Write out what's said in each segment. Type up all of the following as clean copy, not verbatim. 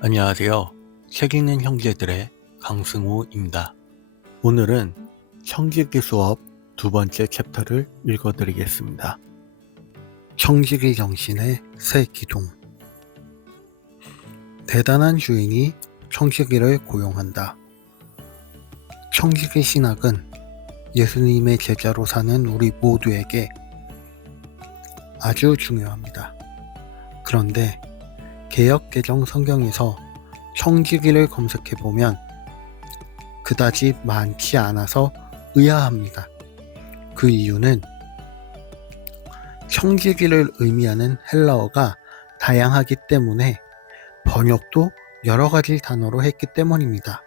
안녕하세요. 책 읽는 형제들의 강승우입니다. 오늘은 청지기 수업 두 번째 챕터를 읽어드리겠습니다. 청지기 정신의 새 기둥. 대단한 주인이 청지기를 고용한다. 청지기 신학은 예수님의 제자로 사는 우리 모두에게 아주 중요합니다. 그런데 개역개정 성경에서 청지기를 검색해보면 그다지 많지 않아서 의아합니다. 그 이유는 청지기를 의미하는 헬라어가 다양하기 때문에 번역도 여러 가지 단어로 했기 때문입니다.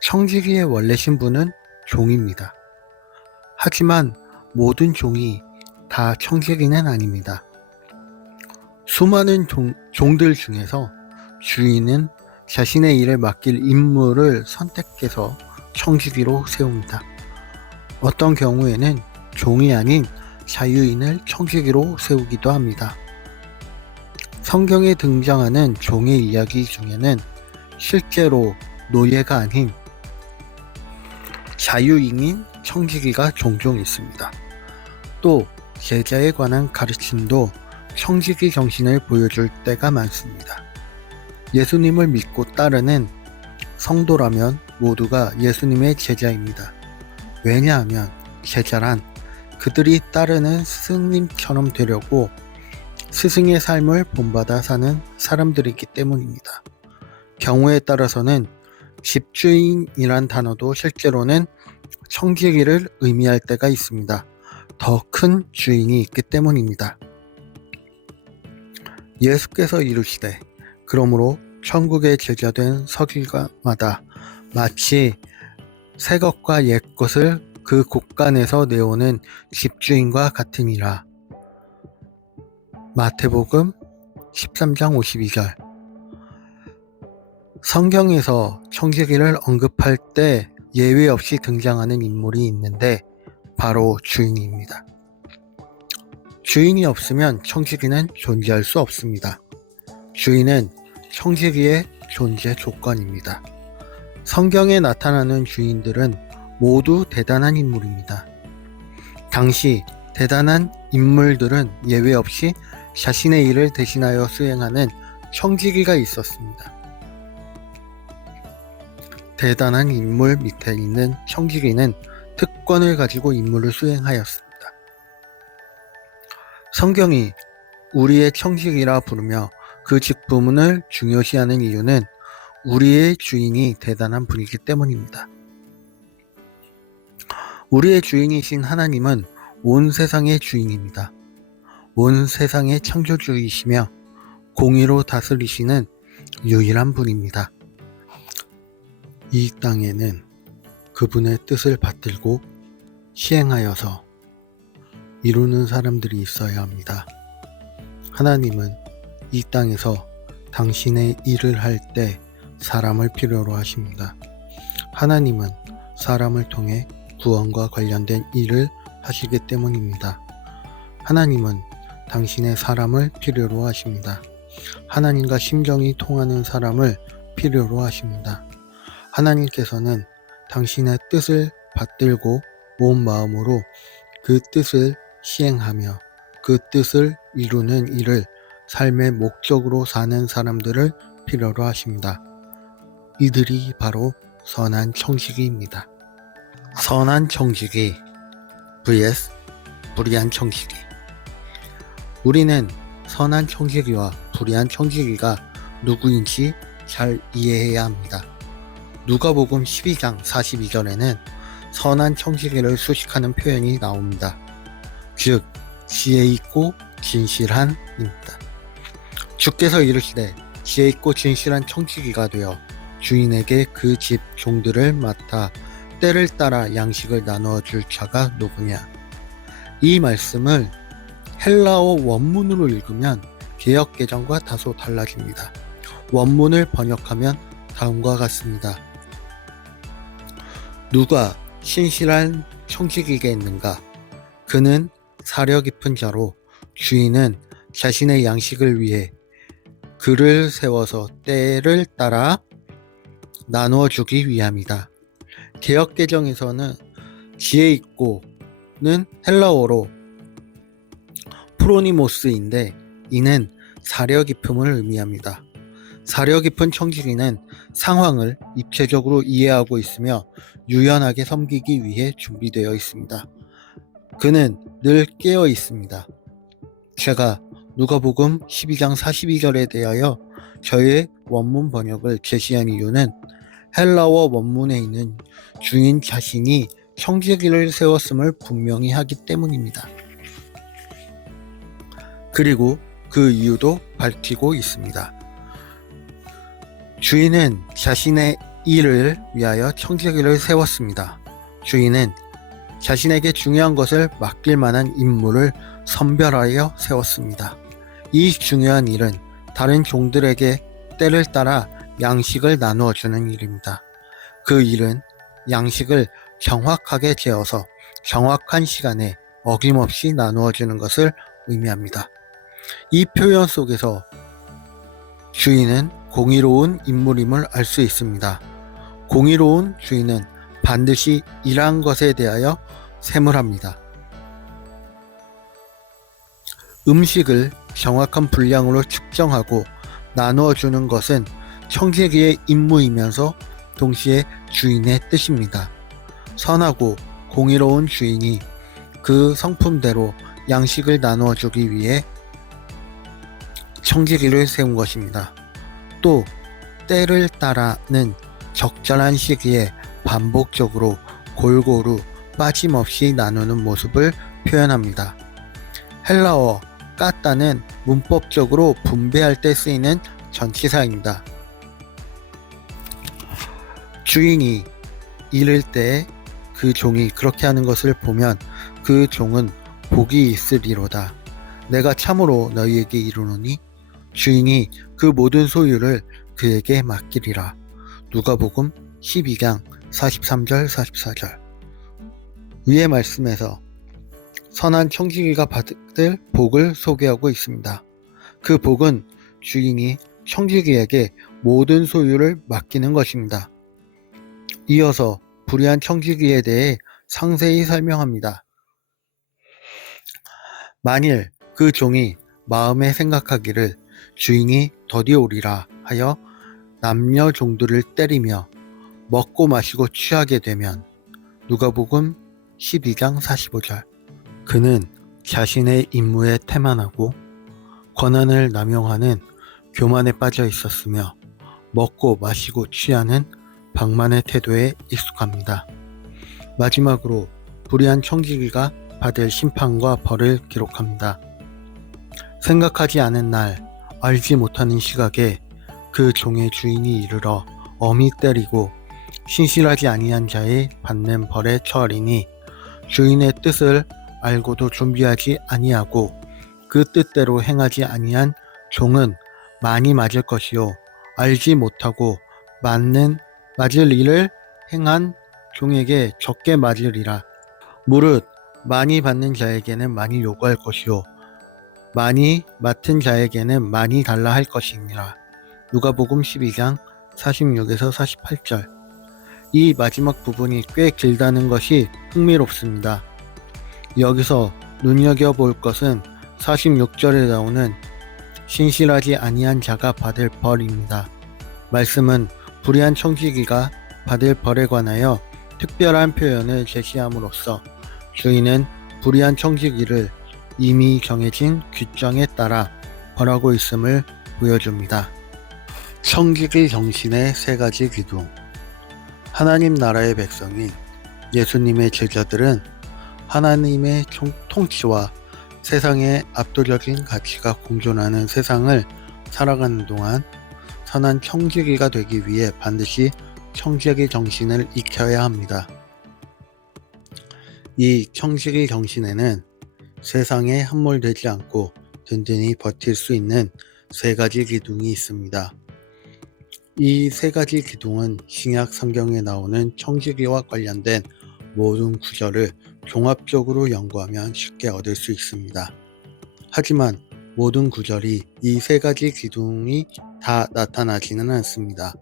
청지기의 원래 신분은 종입니다. 하지만 모든 종이 다 청지기는 아닙니다. 수많은 종들 중에서 주인은 자신의 일을 맡길 인물을 선택해서 청지기로 세웁니다. 어떤 경우에는 종이 아닌 자유인을 청지기로 세우기도 합니다. 성경에 등장하는 종의 이야기 중에는 실제로 노예가 아닌 자유인인 청지기가 종종 있습니다. 또 제자에 관한 가르침도 청지기 정신을 보여줄 때가 많습니다. 예수님을 믿고 따르는 성도라면 모두가 예수님의 제자입니다. 왜냐하면 제자란 그들이 따르는 스승님처럼 되려고 스승의 삶을 본받아 사는 사람들이기 때문입니다. 경우에 따라서는 집주인이란 단어도 실제로는 청지기를 의미할 때가 있습니다. 더 큰 주인이 있기 때문입니다. 예수께서 이르시되 그러므로 천국의 제자된 서기관마다 마치 새 것과 옛 것을 그 곳간에서 내오는 집주인과 같으니라. 마태복음 13장 52절. 성경에서 청지기를 언급할 때 예외 없이 등장하는 인물이 있는데 바로 주인입니다. 주인이 없으면 청지기는 존재할 수 없습니다. 주인은 청지기의 존재 조건입니다. 성경에 나타나는 주인들은 모두 대단한 인물입니다. 당시 대단한 인물들은 예외 없이 자신의 일을 대신하여 수행하는 청지기가 있었습니다. 대단한 인물 밑에 있는 청지기는 특권을 가지고 임무를 수행하였습니다. 성경이 우리의 청지기라 부르며 그 직분을 중요시하는 이유는 우리의 주인이 대단한 분이기 때문입니다. 우리의 주인이신 하나님은 온 세상의 주인입니다. 온 세상의 창조주이시며 공의로 다스리시는 유일한 분입니다. 이 땅에는 그분의 뜻을 받들고 시행하여서 이루는 사람들이 있어야 합니다. 하나님은 이 땅에서 당신의 일을 할 때 사람을 필요로 하십니다. 하나님은 사람을 통해 구원과 관련된 일을 하시기 때문입니다. 하나님은 당신의 사람을 필요로 하십니다. 하나님과 심정이 통하는 사람을 필요로 하십니다. 하나님께서는 당신의 뜻을 받들고 온 마음으로 그 뜻을 시행하며 그 뜻을 이루는 일을 삶의 목적으로 사는 사람들을 필요로 하십니다. 이들이 바로 선한 청지기입니다. 선한 청지기 vs 불의한 청지기. 우리는 선한 청지기와 불의한 청지기가 누구인지 잘 이해해야 합니다. 누가복음 12장 42절에는 선한 청지기를 수식하는 표현이 나옵니다. 즉 지혜 있고 진실한입니다. 주께서 이르시되 지혜 있고 진실한 청지기가 되어 주인에게 그 집 종들을 맡아 때를 따라 양식을 나누어 줄 자가 누구냐. 이 말씀을 헬라어 원문으로 읽으면 개역개정과 다소 달라집니다. 원문을 번역하면 다음과 같습니다. 누가 신실한 청지기겠는가? 그는 사려 깊은 자로 주인은 자신의 양식을 위해 글을 세워서 때를 따라 나누어 주기 위함이다. 개역개정에서는 지혜 있고는 헬라어로 프로니모스인데 이는 사려 깊음을 의미합니다. 사려 깊은 청지기는 상황을 입체적으로 이해하고 있으며 유연하게 섬기기 위해 준비되어 있습니다. 그는 늘 깨어 있습니다. 제가 누가복음 12장 42절에 대하여 저의 원문 번역을 제시한 이유는 헬라어 원문에 있는 주인 자신이 청지기를 세웠음을 분명히 하기 때문입니다. 그리고 그 이유도 밝히고 있습니다. 주인은 자신의 일을 위하여 청지기를 세웠습니다. 주인은 자신에게 중요한 것을 맡길 만한 인물을 선별하여 세웠습니다. 이 중요한 일은 다른 종들에게 때를 따라 양식을 나누어 주는 일입니다. 그 일은 양식을 정확하게 재어서 정확한 시간에 어김없이 나누어 주는 것을 의미합니다. 이 표현 속에서 주인은 공의로운 인물임을 알 수 있습니다. 공의로운 주인은 반드시 일한 것에 대하여 세물합니다. 음식을 정확한 분량으로 측정하고 나누어 주는 것은 청지기의 임무이면서 동시에 주인의 뜻입니다. 선하고 공의로운 주인이 그 성품대로 양식을 나누어 주기 위해 청지기를 세운 것입니다. 또 때를 따라는 적절한 시기에 반복적으로 골고루 빠짐없이 나누는 모습을 표현합니다. 헬라어 까따는 문법적으로 분배할 때 쓰이는 전치사입니다. 주인이 이를 때 그 종이 그렇게 하는 것을 보면 그 종은 복이 있으리로다. 내가 참으로 너희에게 이르노니 주인이 그 모든 소유를 그에게 맡기리라. 누가복음 12장 43절 44절. 위의 말씀에서 선한 청지기가 받을 복을 소개하고 있습니다. 그 복은 주인이 청지기에게 모든 소유를 맡기는 것입니다. 이어서 불의한 청지기에 대해 상세히 설명합니다. 만일 그 종이 마음에 생각하기를 주인이 더디 오리라 하여 남녀 종들을 때리며 먹고 마시고 취하게 되면 누가복음 12장 45절. 그는 자신의 임무에 태만하고 권한을 남용하는 교만에 빠져 있었으며 먹고 마시고 취하는 방만의 태도에 익숙합니다. 마지막으로 불의한 청지기가 받을 심판과 벌을 기록합니다. 생각하지 않은 날, 알지 못하는 시각에 그 종의 주인이 이르러 엄히 때리고 신실하지 아니한 자의 받는 벌에 처하리니 주인의 뜻을 알고도 준비하지 아니하고 그 뜻대로 행하지 아니한 종은 많이 맞을 것이요 알지 못하고 맞을 일을 행한 종에게 적게 맞으리라. 무릇 많이 받는 자에게는 많이 요구할 것이요 많이 맡은 자에게는 많이 달라 할 것이니라. 누가복음 12장 46에서 48절. 이 마지막 부분이 꽤 길다는 것이 흥미롭습니다. 여기서 눈여겨볼 것은 46절에 나오는 신실하지 아니한 자가 받을 벌입니다. 말씀은 불의한 청지기가 받을 벌에 관하여 특별한 표현을 제시함으로써 주인은 불의한 청지기를 이미 정해진 규정에 따라 벌하고 있음을 보여줍니다. 청지기 정신의 세 가지 기둥. 하나님 나라의 백성인 예수님의 제자들은 하나님의 통치와 세상의 압도적인 가치가 공존하는 세상을 살아가는 동안 선한 청지기가 되기 위해 반드시 청지기 정신을 익혀야 합니다. 이 청지기 정신에는 세상에 함몰되지 않고 든든히 버틸 수 있는 세 가지 기둥이 있습니다. 이 세 가지 기둥은 신약 성경에 나오는 청지기와 관련된 모든 구절을 종합적으로 연구하면 쉽게 얻을 수 있습니다. 하지만 모든 구절이 이 세 가지 기둥이 다 나타나지는 않습니다.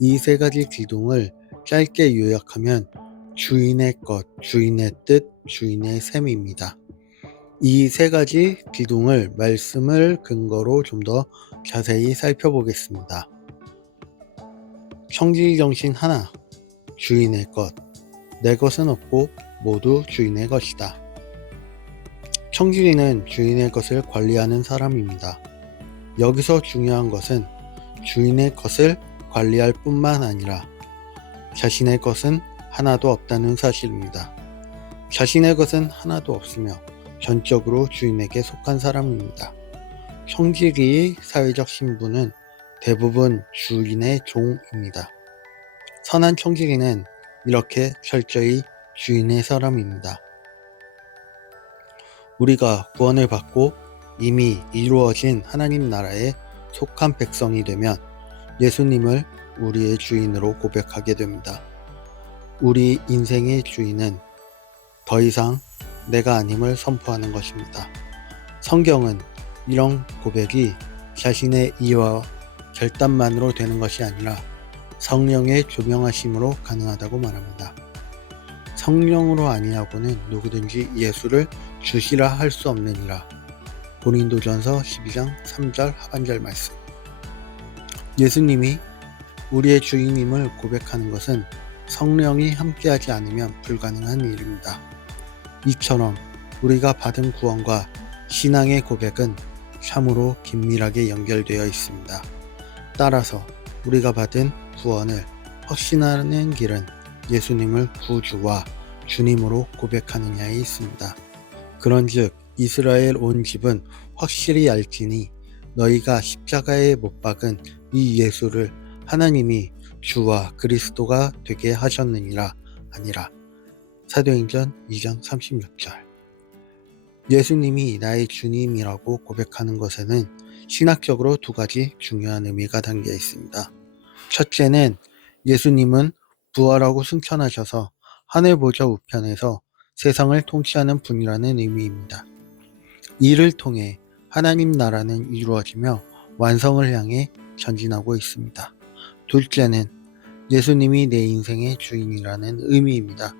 이 세 가지 기둥을 짧게 요약하면 주인의 것, 주인의 뜻, 주인의 셈입니다. 이 세 가지 기둥을 말씀을 근거로 좀 더 자세히 살펴보겠습니다. 청지기정신 하나, 주인의 것, 내 것은 없고 모두 주인의 것이다. 청지기는 주인의 것을 관리하는 사람입니다. 여기서 중요한 것은 주인의 것을 관리할 뿐만 아니라 자신의 것은 하나도 없다는 사실입니다. 자신의 것은 하나도 없으며 전적으로 주인에게 속한 사람입니다. 청지기의 사회적 신분은 대부분 주인의 종입니다. 선한 청지기는 이렇게 철저히 주인의 사람입니다. 우리가 구원을 받고 이미 이루어진 하나님 나라에 속한 백성이 되면 예수님을 우리의 주인으로 고백하게 됩니다. 우리 인생의 주인은 더 이상 내가 아님을 선포하는 것입니다. 성경은 이런 고백이 자신의 이와 결단만으로 되는 것이 아니라 성령의 조명하심으로 가능하다고 말합니다. 성령으로 아니하고는 누구든지 예수를 주시라 할 수 없느니라. 고린도전서 12장 3절 하반절 말씀. 예수님이 우리의 주인임을 고백하는 것은 성령이 함께하지 않으면 불가능한 일입니다. 이처럼 우리가 받은 구원과 신앙의 고백은 참으로 긴밀하게 연결되어 있습니다. 따라서 우리가 받은 구원을 확신하는 길은 예수님을 구주와 주님으로 고백하느냐에 있습니다. 그런즉 이스라엘 온 집은 확실히 알지니 너희가 십자가에 못 박은 이 예수를 하나님이 주와 그리스도가 되게 하셨느니라 아니라. 사도행전 2장 36절. 예수님이 나의 주님이라고 고백하는 것에는 신학적으로 두 가지 중요한 의미가 담겨 있습니다. 첫째는 예수님은 부활하고 승천하셔서 하늘 보좌 우편에서 세상을 통치하는 분이라는 의미입니다. 이를 통해 하나님 나라는 이루어지며 완성을 향해 전진하고 있습니다. 둘째는 예수님이 내 인생의 주인이라는 의미입니다.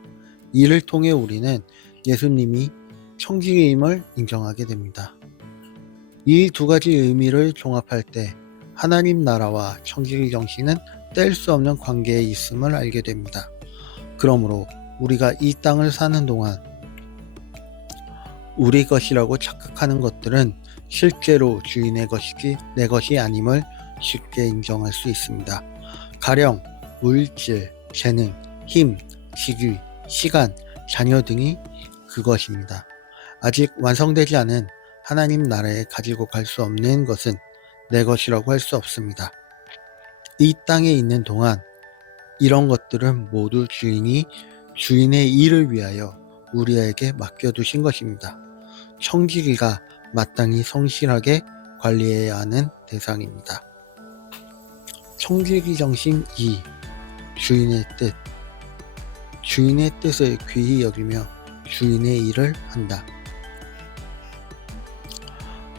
이를 통해 우리는 예수님이 청지기임을 인정하게 됩니다. 이 두 가지 의미를 종합할 때 하나님 나라와 청지기 정신은 뗄 수 없는 관계에 있음을 알게 됩니다. 그러므로 우리가 이 땅을 사는 동안 우리 것이라고 착각하는 것들은 실제로 주인의 것이지 내 것이 아님을 쉽게 인정할 수 있습니다. 가령 물질, 재능, 힘, 직위, 시간, 자녀 등이 그것입니다. 아직 완성되지 않은 하나님 나라에 가지고 갈 수 없는 것은 내 것이라고 할 수 없습니다. 이 땅에 있는 동안 이런 것들은 모두 주인이 주인의 일을 위하여 우리에게 맡겨두신 것입니다. 청지기가 마땅히 성실하게 관리해야 하는 대상입니다. 청지기 정신 2. 주인의 뜻. 주인의 뜻을 귀히 여기며 주인의 일을 한다.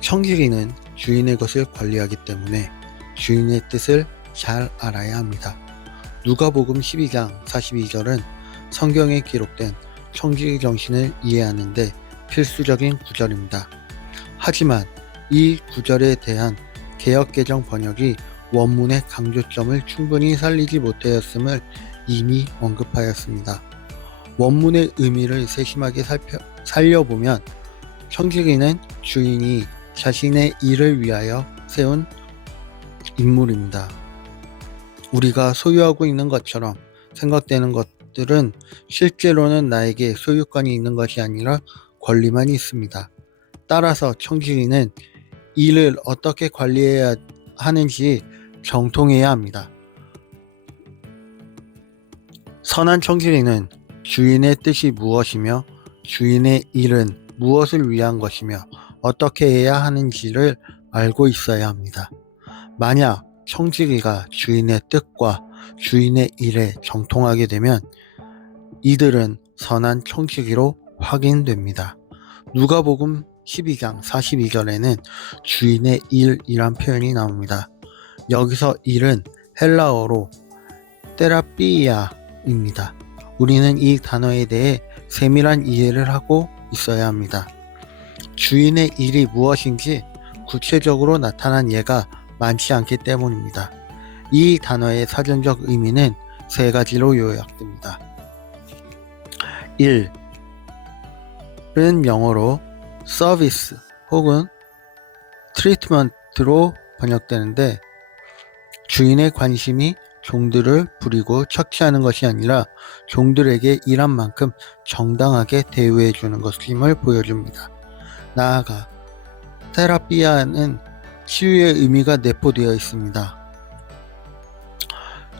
청지기는 주인의 것을 관리하기 때문에 주인의 뜻을 잘 알아야 합니다. 누가복음 12장 42절은 성경에 기록된 청지기 정신을 이해하는데 필수적인 구절입니다. 하지만 이 구절에 대한 개역개정 번역이 원문의 강조점을 충분히 살리지 못하였음을 이미 언급하였습니다. 원문의 의미를 세심하게 살려보면 청지기는 주인이 자신의 일을 위하여 세운 인물입니다. 우리가 소유하고 있는 것처럼 생각되는 것들은 실제로는 나에게 소유권이 있는 것이 아니라 권리만 있습니다. 따라서 청지기는 일을 어떻게 관리해야 하는지 정통해야 합니다. 선한 청지기는 주인의 뜻이 무엇이며 주인의 일은 무엇을 위한 것이며 어떻게 해야 하는지를 알고 있어야 합니다. 만약 청지기가 주인의 뜻과 주인의 일에 정통하게 되면 이들은 선한 청지기로 확인됩니다. 누가복음 12장 42절에는 주인의 일이란 표현이 나옵니다. 여기서 일은 헬라어로 테라피아입니다. 우리는 이 단어에 대해 세밀한 이해를 하고 있어야 합니다. 주인의 일이 무엇인지 구체적으로 나타난 예가 많지 않기 때문입니다. 이 단어의 사전적 의미는 세 가지로 요약됩니다. 1. 은 영어로 서비스 혹은 트리트먼트로 번역되는데 주인의 관심이 종들을 부리고 처치하는 것이 아니라 종들에게 일한 만큼 정당하게 대우해 주는 것임을 보여줍니다. 나아가 테라피아는 치유의 의미가 내포되어 있습니다.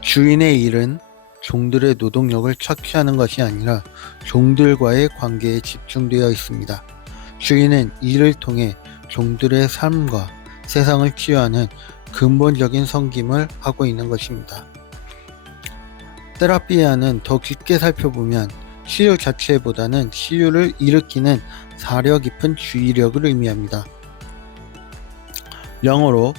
주인의 일은 종들의 노동력을 착취하는 것이 아니라 종들과의 관계에 집중되어 있습니다. 주인은 이를 통해 종들의 삶과 세상을 치유하는 근본적인 섬김을 하고 있는 것입니다. 테라피아는 더 깊게 살펴보면 치유 자체보다는 치유를 일으키는 사려 깊은 주의력을 의미합니다. 영어로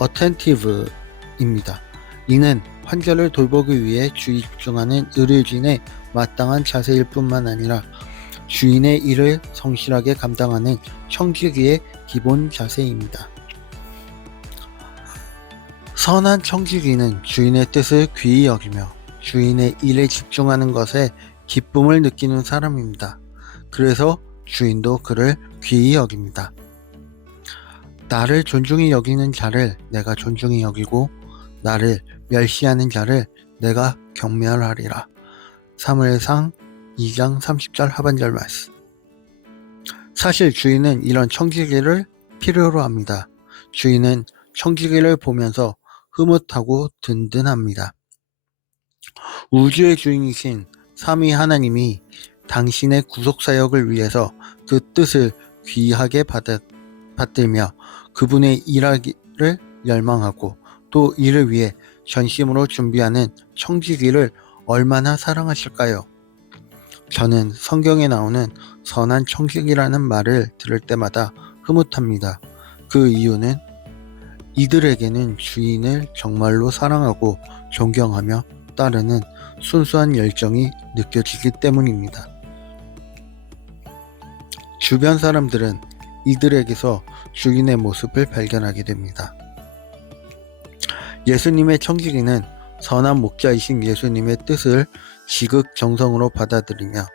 attentive입니다. 이는 환자를 돌보기 위해 주의 집중하는 의료진의 마땅한 자세일 뿐만 아니라 주인의 일을 성실하게 감당하는 청지기의 기본 자세입니다. 선한 청지기는 주인의 뜻을 귀히 여기며 주인의 일에 집중하는 것에 기쁨을 느끼는 사람입니다. 그래서 주인도 그를 귀히 여깁니다. 나를 존중히 여기는 자를 내가 존중히 여기고 나를 멸시하는 자를 내가 경멸하리라. 사무엘상 2장 30절 하반절 말씀. 사실 주인은 이런 청지기를 필요로 합니다. 주인은 청지기를 보면서 흐뭇하고 든든합니다. 우주의 주인이신 삼위 하나님이 당신의 구속사역을 위해서 그 뜻을 귀하게 받들며 그분의 일하기를 열망하고 또 이를 위해 전심으로 준비하는 청지기를 얼마나 사랑하실까요? 저는 성경에 나오는 선한 청지기라는 말을 들을 때마다 흐뭇합니다. 그 이유는 이들에게는 주인을 정말로 사랑하고 존경하며 따르는 순수한 열정이 느껴지기 때문입니다. 주변 사람들은 이들에게서 주인의 모습을 발견하게 됩니다. 예수님의 청지기는 선한 목자이신 예수님의 뜻을 지극정성으로 받아들이며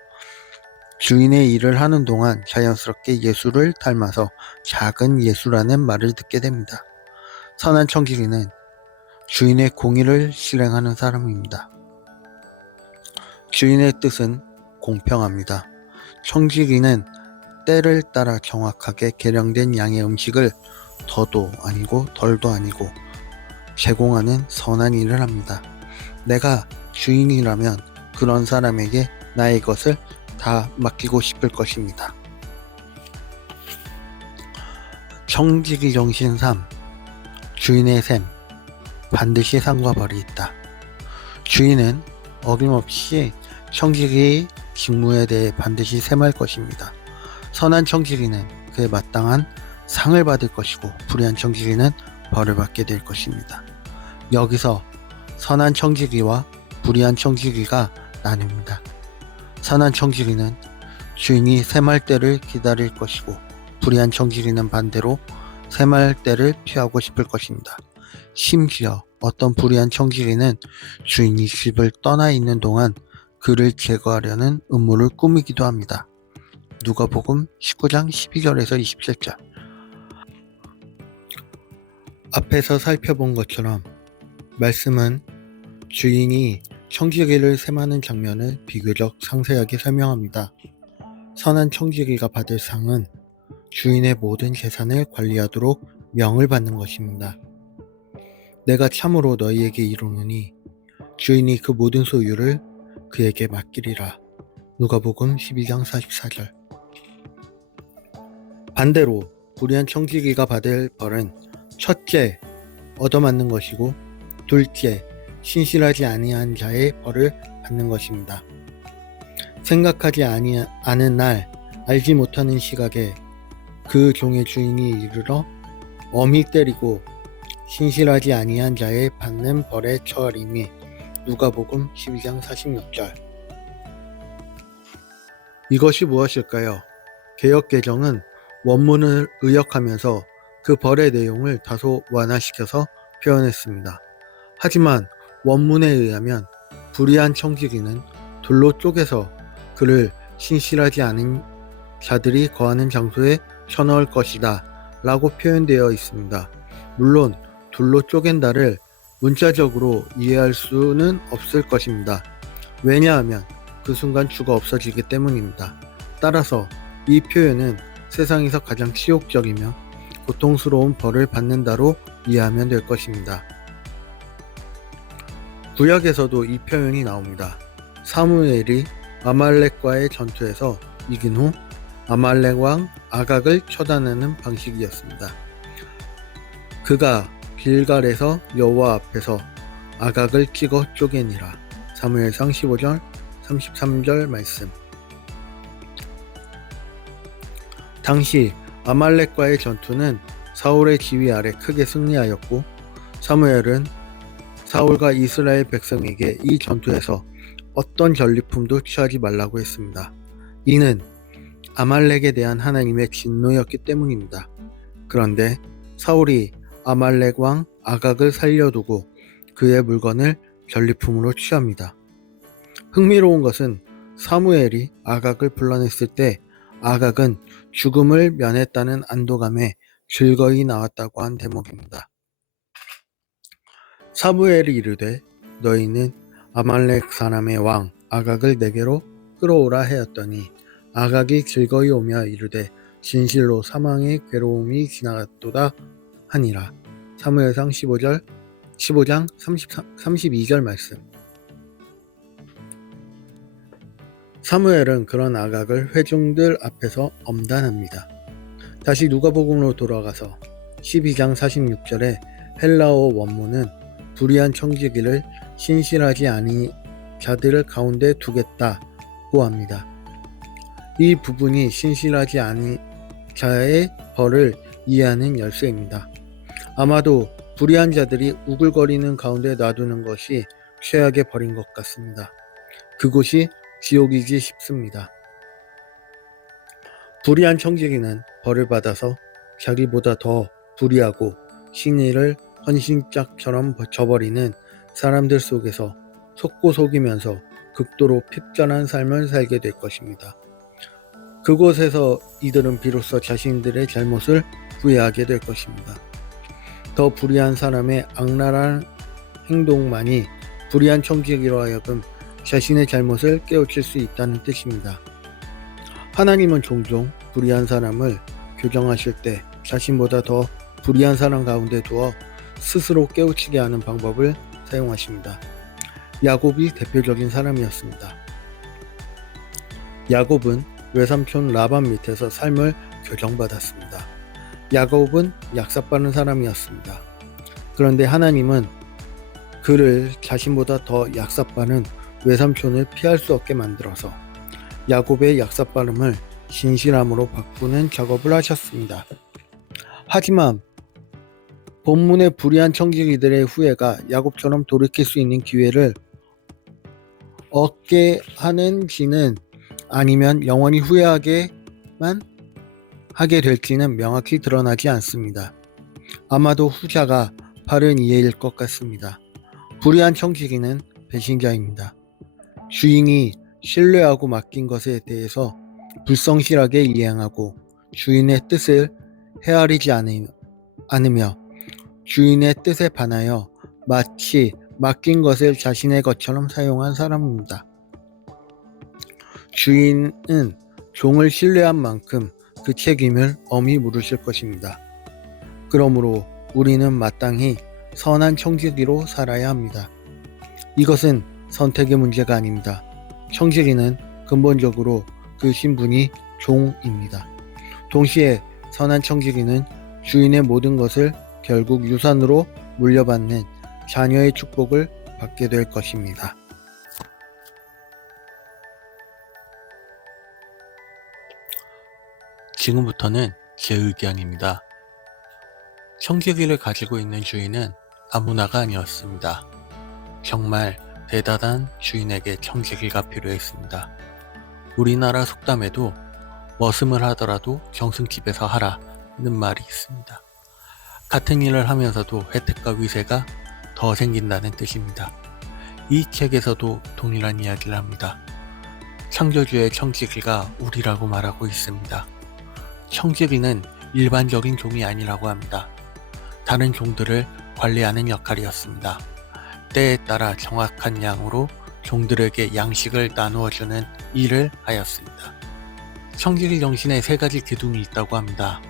주인의 일을 하는 동안 자연스럽게 예수를 닮아서 작은 예수라는 말을 듣게 됩니다. 선한 청지기는 주인의 공의를 실행하는 사람입니다. 주인의 뜻은 공평합니다. 청지기는 때를 따라 정확하게 계량된 양의 음식을 더도 아니고 덜도 아니고 제공하는 선한 일을 합니다. 내가 주인이라면 그런 사람에게 나의 것을 다 맡기고 싶을 것입니다. 청지기 정신 3. 주인의 셈. 반드시 상과 벌이 있다. 주인은 어김없이 청지기의 직무에 대해 반드시 셈할 것입니다. 선한 청지기는 그에 마땅한 상을 받을 것이고 불의한 청지기는 벌을 받게 될 것입니다. 여기서 선한 청지기와 불의한 청지기가 나뉩니다. 선한 청지기는 주인이 셈할 때를 기다릴 것이고 불의한 청지기는 반대로 셈할 때를 피하고 싶을 것입니다. 심지어 어떤 불의한 청지기는 주인이 집을 떠나 있는 동안 그를 제거하려는 음모를 꾸미기도 합니다. 누가복음 19장 12절에서 27절. 앞에서 살펴본 것처럼 말씀은 주인이 청지기를 셈하는 장면을 비교적 상세하게 설명합니다. 선한 청지기가 받을 상은 주인의 모든 재산을 관리하도록 명을 받는 것입니다. 내가 참으로 너희에게 이르노니 주인이 그 모든 소유를 그에게 맡기리라. 누가복음 12장 44절. 반대로 불의한 청지기가 받을 벌은 첫째, 얻어맞는 것이고 둘째, 신실하지 아니한 자의 벌을 받는 것입니다. 생각하지 않은 날, 알지 못하는 시각에 그 종의 주인이 이르러 엄히 때리고 신실하지 아니한 자에 받는 벌에 처하리니 누가복음 12장 46절. 이것이 무엇일까요? 개역개정은 원문을 의역하면서 그 벌의 내용을 다소 완화시켜서 표현했습니다. 하지만 원문에 의하면 불의한 청지기는 돌로 쪼개서 그를 신실하지 않은 자들이 거하는 장소에 쳐넣을 것이다 라고 표현되어 있습니다. 물론 돌로 쪼갠다를 문자적으로 이해할 수는 없을 것입니다. 왜냐하면 그 순간 주가 없어지기 때문입니다. 따라서 이 표현은 세상에서 가장 치욕적이며 고통스러운 벌을 받는다로 이해하면 될 것입니다. 구약에서도 이 표현이 나옵니다. 사무엘이 아말렉과의 전투에서 이긴 후 아말렉 왕 아각을 처단하는 방식이었습니다. 그가 길갈에서 여호와 앞에서 아각을 찍어 쪼개니라. 사무엘상 15절 33절 말씀. 당시 아말렉과의 전투는 사울의 지휘 아래 크게 승리하였고 사무엘은 사울과 이스라엘 백성에게 이 전투에서 어떤 전리품도 취하지 말라고 했습니다. 이는 아말렉에 대한 하나님의 진노였기 때문입니다. 그런데 사울이 아말렉 왕 아각을 살려두고 그의 물건을 전리품으로 취합니다. 흥미로운 것은 사무엘이 아각을 불러냈을 때 아각은 죽음을 면했다는 안도감에 즐거이 나왔다고 한 대목입니다. 사무엘이 이르되 너희는 아말렉 사람의 왕 아각을 내게로 끌어오라 하였더니 아각이 즐거이 오며 이르되 진실로 사망의 괴로움이 지나갔도다 하니라. 사무엘상 15장 32절 말씀. 사무엘은 그런 아각을 회중들 앞에서 엄단합니다. 다시 누가복음으로 돌아가서 12장 46절에 헬라어 원문은 불의한 청지기를 신실하지 아니 자들을 가운데 두겠다고 합니다. 이 부분이 신실하지 아니 자의 벌을 이해하는 열쇠입니다. 아마도 불의한 자들이 우글거리는 가운데 놔두는 것이 최악의 벌인 것 같습니다. 그곳이 지옥이지 싶습니다. 불의한 청지기는 벌을 받아서 자기보다 더 불의하고 신의를 헌신짝처럼 저버리는 사람들 속에서 속고 속이면서 극도로 핍전한 삶을 살게 될 것입니다. 그곳에서 이들은 비로소 자신들의 잘못을 후회하게 될 것입니다. 더 불의한 사람의 악랄한 행동만이 불의한 청지기로 하여금 자신의 잘못을 깨우칠 수 있다는 뜻입니다. 하나님은 종종 불의한 사람을 교정하실 때 자신보다 더 불의한 사람 가운데 두어 스스로 깨우치게 하는 방법을 사용하십니다. 야곱이 대표적인 사람이었습니다. 야곱은 외삼촌 라반 밑에서 삶을 교정받았습니다. 야곱은 약삭빠른 사람이었습니다. 그런데 하나님은 그를 자신보다 더 약삭빠른 외삼촌을 피할 수 없게 만들어서 야곱의 약삭빠름을 신실함으로 바꾸는 작업을 하셨습니다. 하지만 본문의 불의한 청지기들의 후회가 야곱처럼 돌이킬 수 있는 기회를 얻게 하는지는 아니면 영원히 후회하게만 하게 될지는 명확히 드러나지 않습니다. 아마도 후자가 바른 이해일 것 같습니다. 불의한 청지기는 배신자입니다. 주인이 신뢰하고 맡긴 것에 대해서 불성실하게 이행하고 주인의 뜻을 헤아리지 않으며 주인의 뜻에 반하여 마치 맡긴 것을 자신의 것처럼 사용한 사람입니다. 주인은 종을 신뢰한 만큼 그 책임을 엄히 물으실 것입니다. 그러므로 우리는 마땅히 선한 청지기로 살아야 합니다. 이것은 선택의 문제가 아닙니다. 청지기는 근본적으로 그 신분이 종입니다. 동시에 선한 청지기는 주인의 모든 것을 결국 유산으로 물려받는 자녀의 축복을 받게 될 것입니다. 지금부터는 제 의견입니다. 청지기를 가지고 있는 주인은 아무나가 아니었습니다. 정말 대단한 주인에게 청지기가 필요했습니다. 우리나라 속담에도 머슴을 하더라도 정승집에서 하라는 말이 있습니다. 같은 일을 하면서도 혜택과 위세가 더 생긴다는 뜻입니다. 이 책에서도 동일한 이야기를 합니다. 창조주의 청지기가 우리라고 말하고 있습니다. 청지기는 일반적인 종이 아니라고 합니다. 다른 종들을 관리하는 역할이었습니다. 때에 따라 정확한 양으로 종들에게 양식을 나누어주는 일을 하였습니다. 청지기 정신에 세 가지 기둥이 있다고 합니다.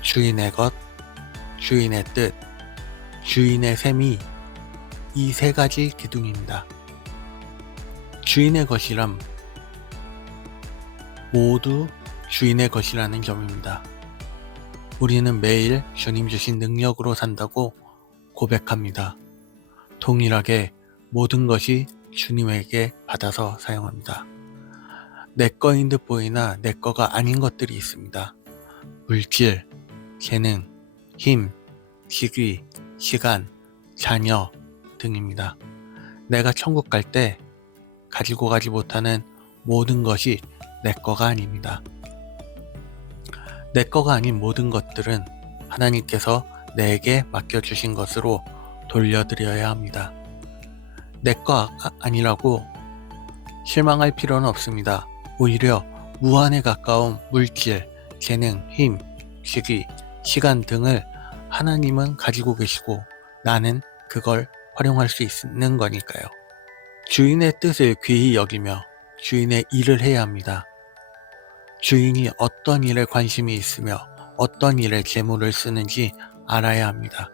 주인의 것, 주인의 뜻, 주인의 셈이 이 세 가지 기둥입니다. 주인의 것이란 모두 주인의 것이라는 점입니다. 우리는 매일 주님 주신 능력으로 산다고 고백합니다. 동일하게 모든 것이 주님에게 받아서 사용합니다. 내 거인 듯 보이나 내 거가 아닌 것들이 있습니다. 물질, 재능, 힘, 시기, 시간, 자녀 등입니다. 내가 천국 갈 때 가지고 가지 못하는 모든 것이 내 거가 아닙니다. 내 거가 아닌 모든 것들은 하나님께서 내게 맡겨주신 것으로 돌려드려야 합니다. 내 거 아니라고 실망할 필요는 없습니다. 오히려 무한에 가까운 물질, 재능, 힘, 시기, 시간 등을 하나님은 가지고 계시고 나는 그걸 활용할 수 있는 거니까요. 주인의 뜻을 귀히 여기며 주인의 일을 해야 합니다. 주인이 어떤 일에 관심이 있으며 어떤 일에 재물을 쓰는지 알아야 합니다.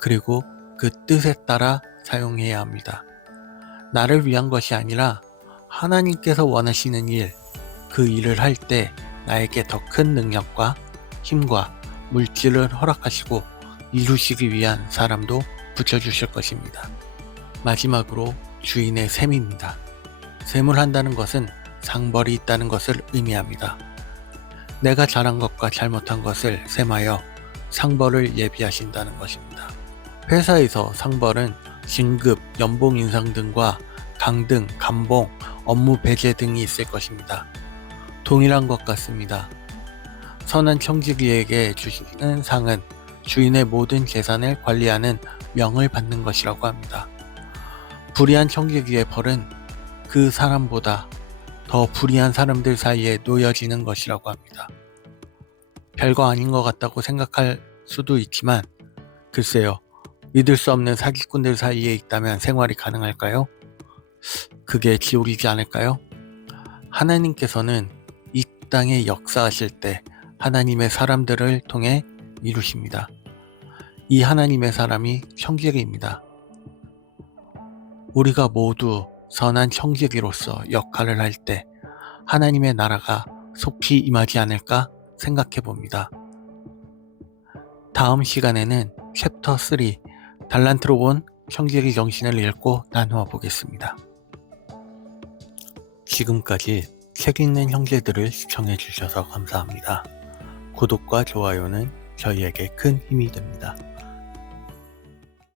그리고 그 뜻에 따라 사용해야 합니다. 나를 위한 것이 아니라 하나님께서 원하시는 일, 그 일을 할 때 나에게 더 큰 능력과 힘과 물질을 허락하시고 이루시기 위한 사람도 붙여주실 것입니다. 마지막으로 주인의 셈입니다. 셈을 한다는 것은 상벌이 있다는 것을 의미합니다. 내가 잘한 것과 잘못한 것을 셈하여 상벌을 예비하신다는 것입니다. 회사에서 상벌은 진급, 연봉 인상 등과 강등, 감봉, 업무 배제 등이 있을 것입니다. 동일한 것 같습니다. 선한 청지기에게 주시는 상은 주인의 모든 재산을 관리하는 명을 받는 것이라고 합니다. 불의한 청지기의 벌은 그 사람보다 더 불의한 사람들 사이에 놓여지는 것이라고 합니다. 별거 아닌 것 같다고 생각할 수도 있지만 글쎄요, 믿을 수 없는 사기꾼들 사이에 있다면 생활이 가능할까요? 그게 지옥이지 않을까요? 하나님께서는 이 땅에 역사하실 때 하나님의 사람들을 통해 이루십니다. 이 하나님의 사람이 청지기입니다. 우리가 모두 선한 청지기로서 역할을 할 때 하나님의 나라가 속히 임하지 않을까 생각해 봅니다. 다음 시간에는 챕터 3 달란트로 본 청지기 정신을 읽고 나누어 보겠습니다. 지금까지 책 읽는 형제들을 시청해 주셔서 감사합니다. 구독과 좋아요는 저희에게 큰 힘이 됩니다.